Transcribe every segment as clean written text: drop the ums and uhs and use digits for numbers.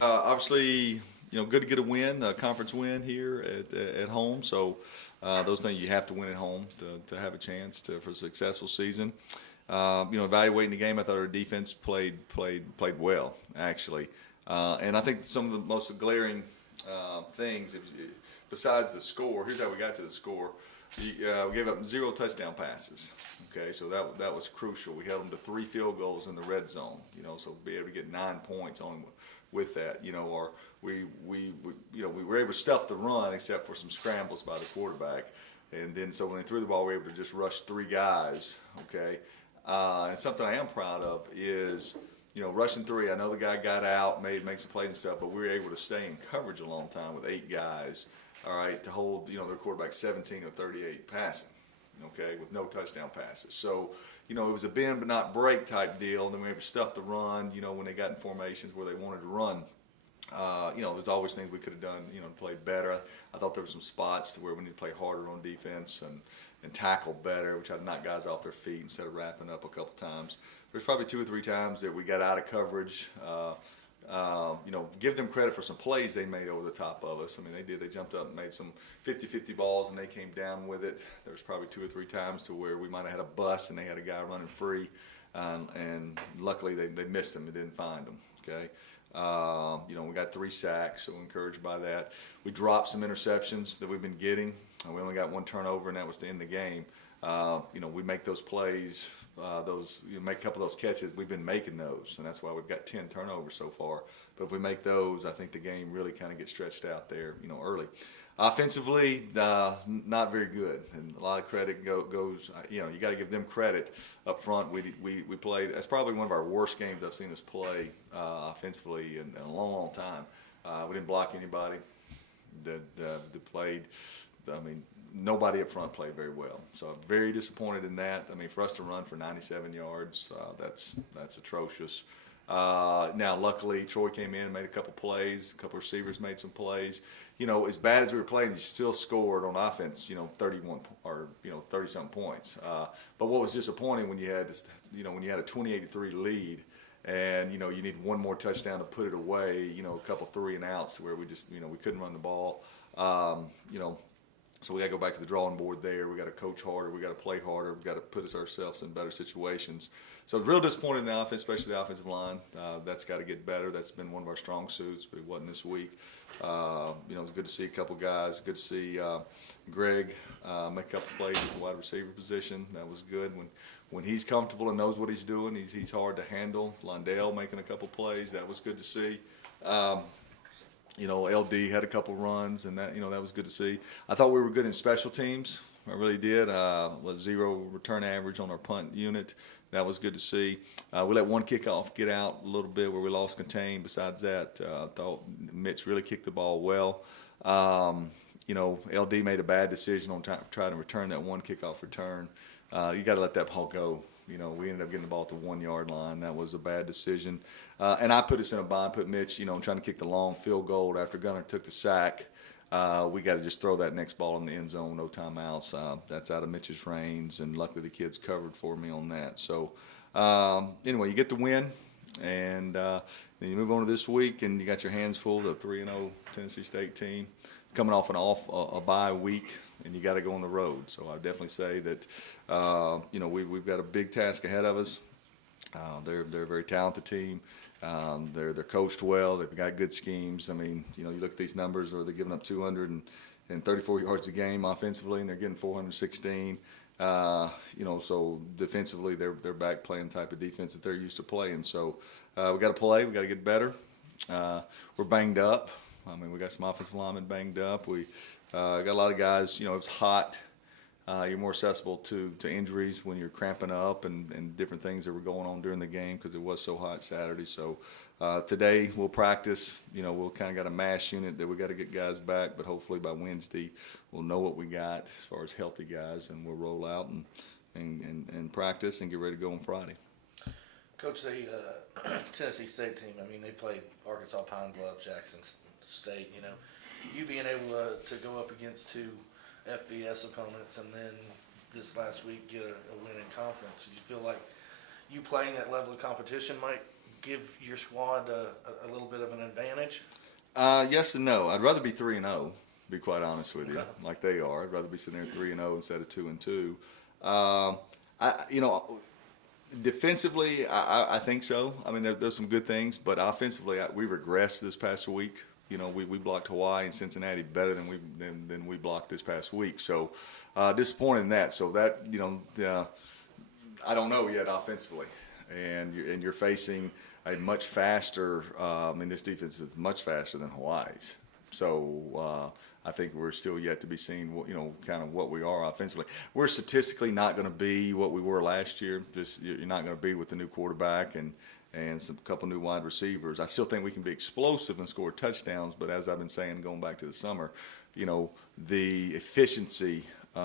Obviously, good to get a win, a conference win here at home. So those things you have to win at home to have a chance for a successful season. Evaluating the game, I thought our defense played well actually, and I think some of the most glaring things, besides the score, here's how we got to the score. We gave up 0 touchdown passes. Okay, so that was crucial. We held them to 3 field goals in the red zone. So be able to get 9 points on with that. Or we were able to stuff the run except for some scrambles by the quarterback. And then so when they threw the ball, we were able to just rush 3 guys. Okay, and something I am proud of is rushing 3. I know the guy got out, made some plays and stuff, but we were able to stay in coverage a long time with 8 guys. All right, to hold their quarterback 17 of 38 passing, okay, with no touchdown passes. So it was a bend but not break type deal. And then we were able to stuff the run. When they got in formations where they wanted to run. There's always things we could have done, to play better. I thought there were some spots to where we need to play harder on defense and tackle better. We tried to knock guys off their feet instead of wrapping up a couple times. There's probably 2 or 3 times that we got out of coverage. Give them credit for some plays they made over the top of us. I mean, they did. They jumped up and made some 50-50 balls, and they came down with it. There was probably 2 or 3 times to where we might have had a bust, and they had a guy running free, and luckily they missed him. They didn't find him. Okay. We got 3 sacks, so we're encouraged by that. We dropped some interceptions that we've been getting. We only got 1 turnover, and that was to end the game. We make those plays, make a couple of those catches. We've been making those, and that's why we've got 10 turnovers so far. But if we make those, I think the game really kind of gets stretched out there, early. Offensively, not very good, and a lot of credit goes. You got to give them credit up front. We played. That's probably one of our worst games I've seen us play offensively in a long time. We didn't block anybody. That played. I mean, nobody up front played very well. So I'm very disappointed in that. I mean, for us to run for 97 yards, that's atrocious. Now, luckily, Troy came in and made a couple plays. A couple receivers made some plays. As bad as we were playing, you still scored on offense, 31 or 30-something points. But what was disappointing when you had a 28-3 lead, and you need one more touchdown to put it away. A couple 3 and outs to where we just we couldn't run the ball. So we got to go back to the drawing board there. We got to coach harder. We got to play harder. We got to put ourselves in better situations. So real disappointed in the offense, especially the offensive line. That's got to get better. That's been one of our strong suits, but it wasn't this week. It was good to see a couple guys. Good to see Greg make a couple plays at the wide receiver position. That was good. When he's comfortable and knows what he's doing, he's hard to handle. Londale making a couple plays. That was good to see. LD had a couple runs, and that was good to see. I thought we were good in special teams. I really did. Was 0 return average on our punt unit. That was good to see. We let 1 kickoff get out a little bit where we lost contain. Besides that, I thought Mitch really kicked the ball well. LD made a bad decision on trying to return that 1 kickoff return. You got to let that ball go. We ended up getting the ball at the 1-yard line. That was a bad decision. And I put us in a bind, put Mitch, trying to kick the long field goal after Gunner took the sack. We got to just throw that next ball in the end zone, no timeouts. That's out of Mitch's range, and luckily the kids covered for me on that. So anyway, you get the win, and then you move on to this week, and you got your hands full. The 3-0 Tennessee State team coming off a bye week, and you got to go on the road. So I definitely say that we've got a big task ahead of us. They're a very talented team. They're coached well. They've got good schemes. I mean, you look at these numbers, or they're giving up 234 yards a game offensively, and they're getting 416. So defensively, they're back playing the type of defense that they're used to playing. So we got to play. We got to get better. We're banged up. I mean, we got some offensive linemen banged up. We got a lot of guys. It's hot. You're more accessible to injuries when you're cramping up and different things that were going on during the game because it was so hot Saturday. So today we'll practice. We'll kind of got a mash unit that we got to get guys back, but hopefully by Wednesday we'll know what we got as far as healthy guys, and we'll roll out and practice and get ready to go on Friday. Coach, the Tennessee State team, I mean, they played Arkansas, Pine Bluff, Jackson State. You being able to go up against 2 FBS opponents and then this last week get a win in conference. Do you feel like you playing that level of competition might give your squad a little bit of an advantage? Yes and no. I'd rather be 3-0. Be quite honest with you, Okay. like they are. I'd rather be sitting there 3-0 instead of 2-2. You know, defensively, I think so. I mean, there's some good things, but offensively, we regressed this past week. You know, we blocked Hawaii and Cincinnati better than we blocked this past week. So disappointed in that. So that, you know, I don't know yet offensively, and you're facing a much faster. I mean, this defense is much faster than Hawaii's. So I think we're still yet to be seen, you know, kind of what we are offensively. We're statistically not going to be what we were last year. Just you're not going to be with the new quarterback and some couple new wide receivers. I still think we can be explosive and score touchdowns, but as I've been saying, going back to the summer, you know, the efficiency. You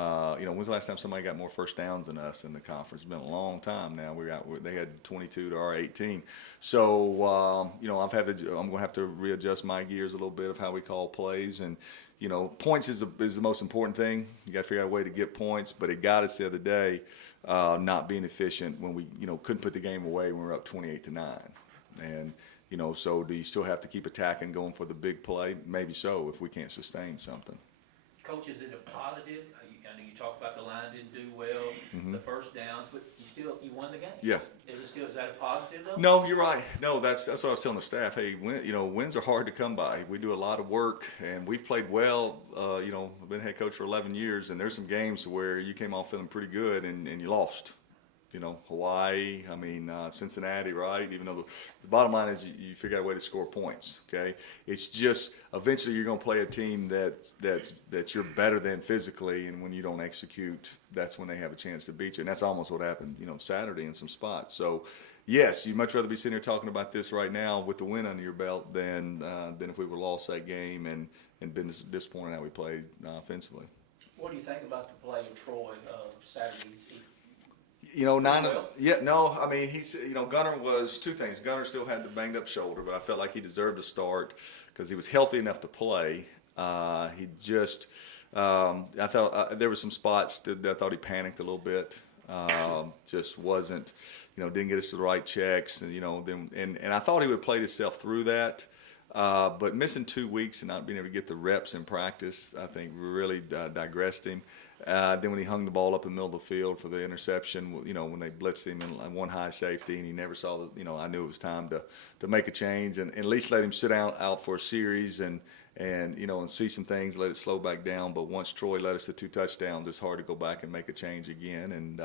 know, when's the last time somebody got more first downs than us in the conference? It's been a long time now. They had 22 to our 18. So you know, I'm going to have to readjust my gears a little bit of how we call plays, and you know, points is the most important thing. You got to figure out a way to get points, but it got us the other day not being efficient when we couldn't put the game away when we were up 28-9, and. You know, so do you still have to keep attacking, going for the big play? Maybe so, if we can't sustain something. Coach, is it a positive? I know you talked about the line didn't do well, the first downs, but you won the game. Yeah. Is that a positive though? No, you're right. No, that's what I was telling the staff. Hey, wins are hard to come by. We do a lot of work, and we've played well. You know, I've been head coach for 11 years, and there's some games where you came off feeling pretty good, and you lost. You know, Hawaii, I mean, Cincinnati, right? Even though the bottom line is you figure out a way to score points, okay? It's just eventually you're going to play a team that you're better than physically, and when you don't execute, that's when they have a chance to beat you. And that's almost what happened, you know, Saturday in some spots. So, yes, you'd much rather be sitting here talking about this right now with the win under your belt than if we would have lost that game and been disappointed how we played offensively. What do you think about the play of Troy Saturday? You know, I mean, Gunner was two things. Gunner still had the banged up shoulder, but I felt like he deserved a start because he was healthy enough to play. He just, I thought there were some spots that I thought he panicked a little bit. Just wasn't, didn't get us to the right checks, and and I thought he would have played himself through that. But missing 2 weeks and not being able to get the reps in practice, I think really digressed him. Then when he hung the ball up in the middle of the field for the interception, when they blitzed him in one high safety and he never saw I knew it was time to make a change and at least let him sit out for a series and see some things, let it slow back down. But once Troy led us to 2 touchdowns, it's hard to go back and make a change again. And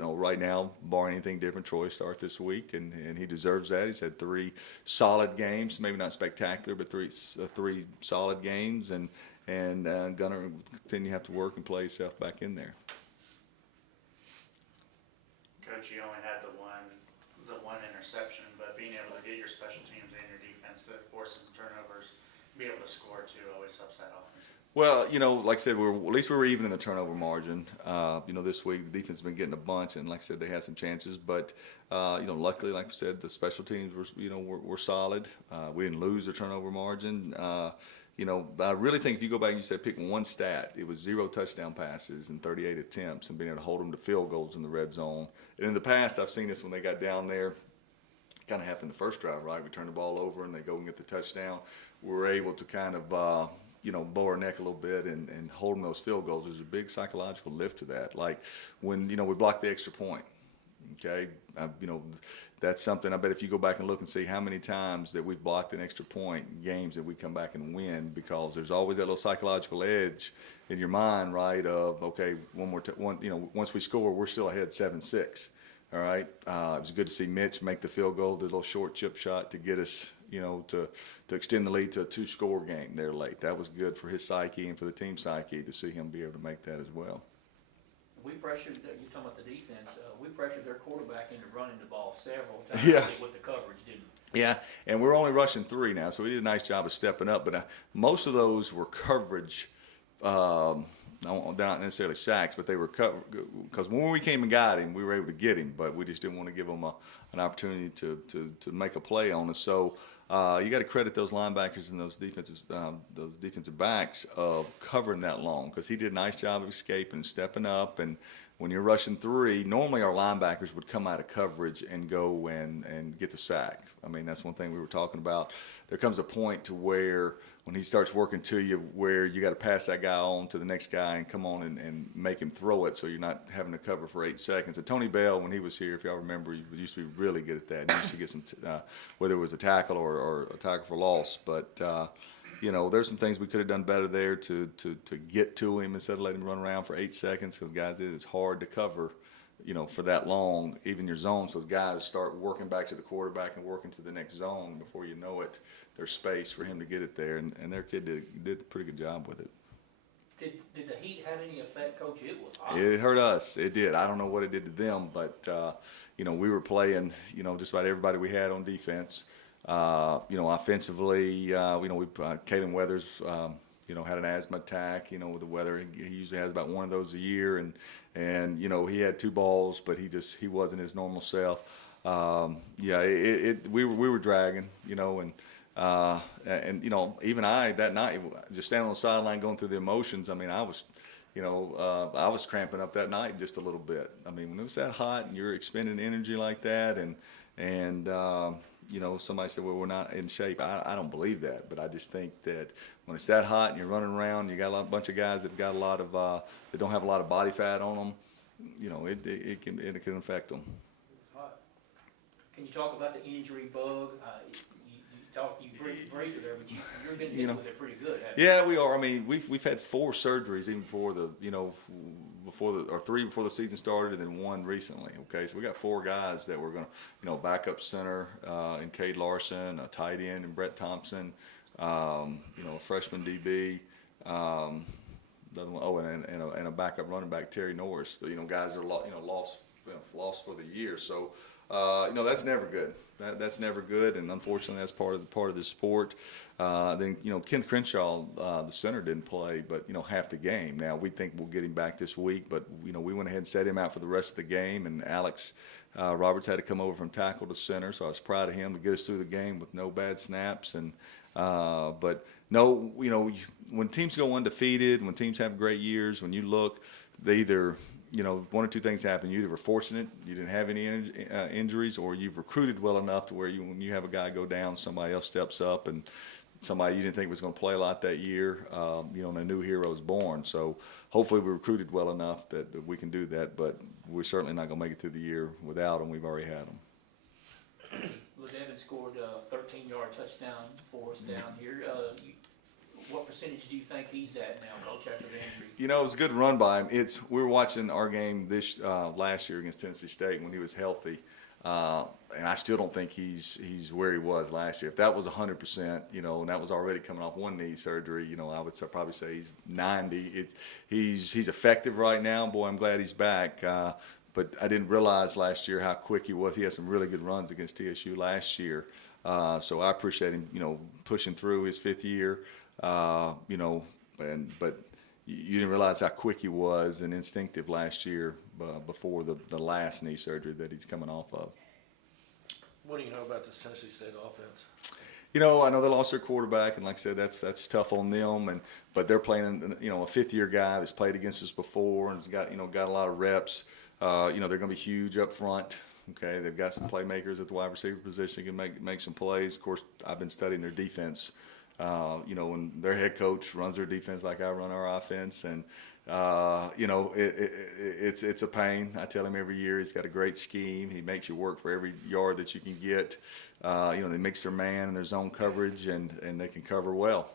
right now, barring anything different, Troy start this week, and he deserves that. He's had 3 solid games, maybe not spectacular, but three solid games, and Gunner will continue to have to work and play himself back in there. Coach, you only had the one interception, but being able to get your special teams and your defense to force some turnovers, be able to score too, always helps that offense. Well, like I said, at least we were even in the turnover margin. This week the defense has been getting a bunch, and like I said, they had some chances. But luckily, like I said, the special teams were solid. We didn't lose the turnover margin. But I really think if you go back and you say pick one stat, it was 0 touchdown passes and 38 attempts, and being able to hold them to field goals in the red zone. And in the past, I've seen this when they got down there. Kind of happened the first drive, right? We turn the ball over and they go and get the touchdown. We were able to kind of bow our neck a little bit and holding those field goals. There's a big psychological lift to that. Like when, we blocked the extra point, okay? That's something I bet if you go back and look and see how many times that we've blocked an extra point games that we come back and win, because there's always that little psychological edge in your mind, right, of, okay, once we score, we're still ahead 7-6. All right. It was good to see Mitch make the field goal, the little short chip shot to get us, to extend the lead to a 2-score game there late. That was good for his psyche and for the team psyche to see him be able to make that as well. We pressured, you're talking about the defense, we pressured their quarterback into running the ball several times with the coverage, didn't we? Yeah, and we're only rushing 3 now, so we did a nice job of stepping up. But most of those were coverage. They're not necessarily sacks, but they were covered because when we came and got him, we were able to get him, but we just didn't want to give him an opportunity to make a play on us. So you got to credit those linebackers and those defensive backs of covering that long, because he did a nice job of escaping and stepping up, and when you're rushing three, normally our linebackers would come out of coverage and go and get the sack. I mean, that's one thing we were talking about. There comes a point to where when he starts working to you where you got to pass that guy on to the next guy and come on and make him throw it so you're not having to cover for 8 seconds. And Tony Bell, when he was here, if y'all remember, he used to be really good at that. He used to get some, whether it was a tackle or a tackle for loss. But, there's some things we could have done better there to get to him instead of letting him run around for 8 seconds because, guys, it is hard to cover, for that long, even your zone. So guys start working back to the quarterback and working to the next zone. Before you know it, there's space for him to get it there. And their kid did a pretty good job with it. Did the heat have any effect, Coach? It was hot. It hurt us. It did. I don't know what it did to them, but, we were playing, just about everybody we had on defense. Offensively, Kalen Weathers, had an asthma attack, with the weather. He usually has about one of those a year. And he had 2 balls, but he wasn't his normal self. We were dragging, and even I, that night, just standing on the sideline going through the emotions, I mean, I was cramping up that night just a little bit. I mean, when it was that hot and you're expending energy like that and somebody said, well, we're not in shape. I don't believe that, but I just think that when it's that hot and you're running around, you got a bunch of guys that got a lot of, that don't have a lot of body fat on them, it can affect them. Can you talk about the injury bug? You breathed there, but you're going to deal with it pretty good, haven't you? Yeah, we are. I mean, we've had 4 surgeries even before or 3 before the season started, and then 1 recently. Okay, so we got 4 guys that we're going to, backup center in Cade Larson, a tight end in Brett Thompson, a freshman DB, and a backup running back Terry Norris. Guys are lost for the year. So that's never good. That's never good, and unfortunately, that's part of the sport. Then Kenneth Crenshaw, the center, didn't play, but half the game. Now we think we'll get him back this week, but we went ahead and set him out for the rest of the game. And Alex Roberts had to come over from tackle to center, so I was proud of him to get us through the game with no bad snaps. And but no, when teams go undefeated, when teams have great years, when you look, they either 1 or 2 things happen. You either were fortunate, you didn't have any injuries, or you've recruited well enough to where when you have a guy go down, somebody else steps up, and somebody you didn't think was going to play a lot that year, and a new hero is born. So hopefully we recruited well enough that we can do that, but we're certainly not going to make it through the year without them. We've already had them. LeDevin scored a 13-yard touchdown for us down here. What percentage do you think he's at now, Coach, after the injury? It was a good run by him. We were watching our game last year against Tennessee State when he was healthy, and I still don't think he's where he was last year. If that was 100%, and that was already coming off 1 knee surgery, I would probably say he's 90. He's effective right now. Boy, I'm glad he's back. But I didn't realize last year how quick he was. He had some really good runs against TSU last year. So I appreciate him, pushing through his 5th year. But you didn't realize how quick he was and instinctive last year before the last knee surgery that he's coming off of. What do you know about this Tennessee State offense? I know they lost their quarterback, and like I said, that's tough on them. But they're playing, a 5th-year guy that's played against us before and has got a lot of reps. They're going to be huge up front. Okay, they've got some playmakers at the wide receiver position who can make some plays. Of course, I've been studying their defense. When their head coach runs their defense like I run our offense, and it's a pain. I tell him every year he's got a great scheme. He makes you work for every yard that you can get. They mix their man and their zone coverage, and they can cover well.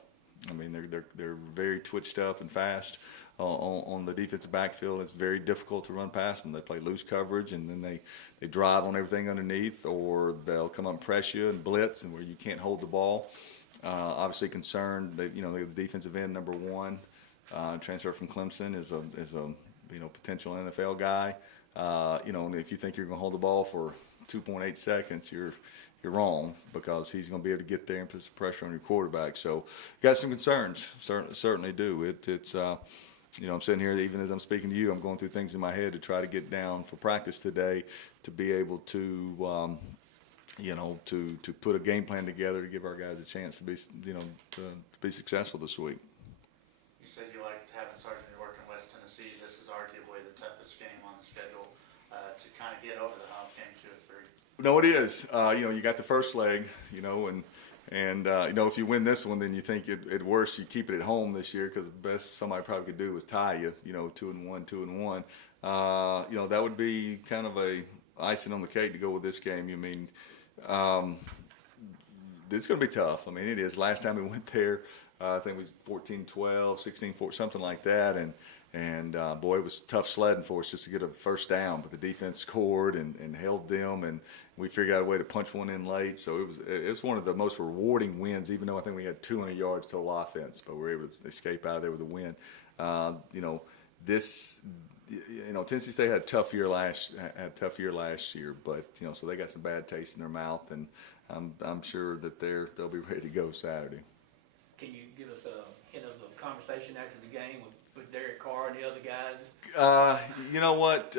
I mean, they're very twitched up and fast on the defensive backfield. It's very difficult to run past them. They play loose coverage, and then they drive on everything underneath, or they'll come up and press you and blitz, and where you can't hold the ball. Obviously concerned that the defensive end number 1, transfer from Clemson, is a potential NFL guy. And if you think you're going to hold the ball for 2.8 seconds, you're wrong, because he's going to be able to get there and put some pressure on your quarterback. So got some concerns. Certainly do. I'm sitting here, even as I'm speaking to you, I'm going through things in my head to try to get down for practice today to be able to to put a game plan together to give our guys a chance to be successful this week. You said you liked having Sergeant York in West Tennessee. This is arguably the toughest game on the kind of get over the hump, game 2 or 3. No, it is. You know, you got the first leg, you know, and you know, if you win this one, then you think at worst you keep it at home this year, because the best somebody probably could do was tie you, you know, 2-1, 2-1. You know, that would be kind of a icing on the cake to go with this game. You mean, it's going to be tough. I mean, it is. Last time we went there, I think it was 14-12, 16-4, something like that, and boy, it was tough sledding for us just to get a first down. But the defense scored and held them, and we figured out a way to punch one in late. So it's one of the most rewarding wins, even though I think we had 200 yards total offense, but we were able to escape out of there with a win. You know, Tennessee State had a tough year last year, but you know, so they got some bad taste in their mouth, and I'm sure that they'll be ready to go Saturday. Can you give us a hint of the conversation after the game with Derek Carr and the other guys? You know what?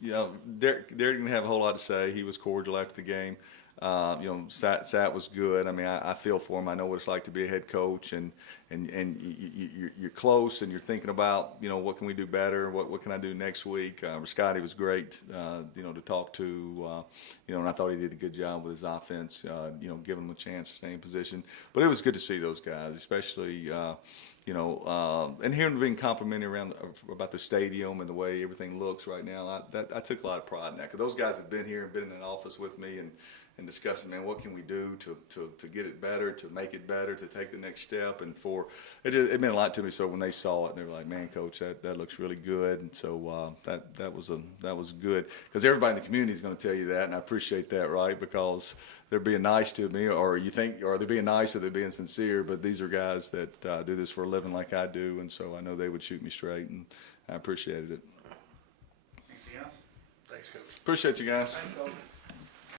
You know, Derek didn't have a whole lot to say. He was cordial after the game. You know, Sat was good. I mean, I feel for him. I know what it's like to be a head coach, and you're close, and you're thinking about, you know, what can we do better? What can I do next week? Scotty was great, you know, to talk to. You know, and I thought he did a good job with his offense. You know, giving him a chance to stay in position. But it was good to see those guys, especially. You know, and hearing them being complimentary about the stadium and the way everything looks right now, I took a lot of pride in that, because those guys have been here and been in that office with me and discussing, man, what can we do to get it better, to make it better, to take the next step. And it meant a lot to me. So when they saw it, they were like, man, coach, that looks really good. And so that was good, because everybody in the community is going to tell you that, and I appreciate that, right? Because they're being nice to me, or they're being nice, or they're being sincere. But these are guys that do this for a living like I do, and so I know they would shoot me straight, and I appreciated it. Anything else? Thanks, Coach. Appreciate you guys. Thanks, Coach.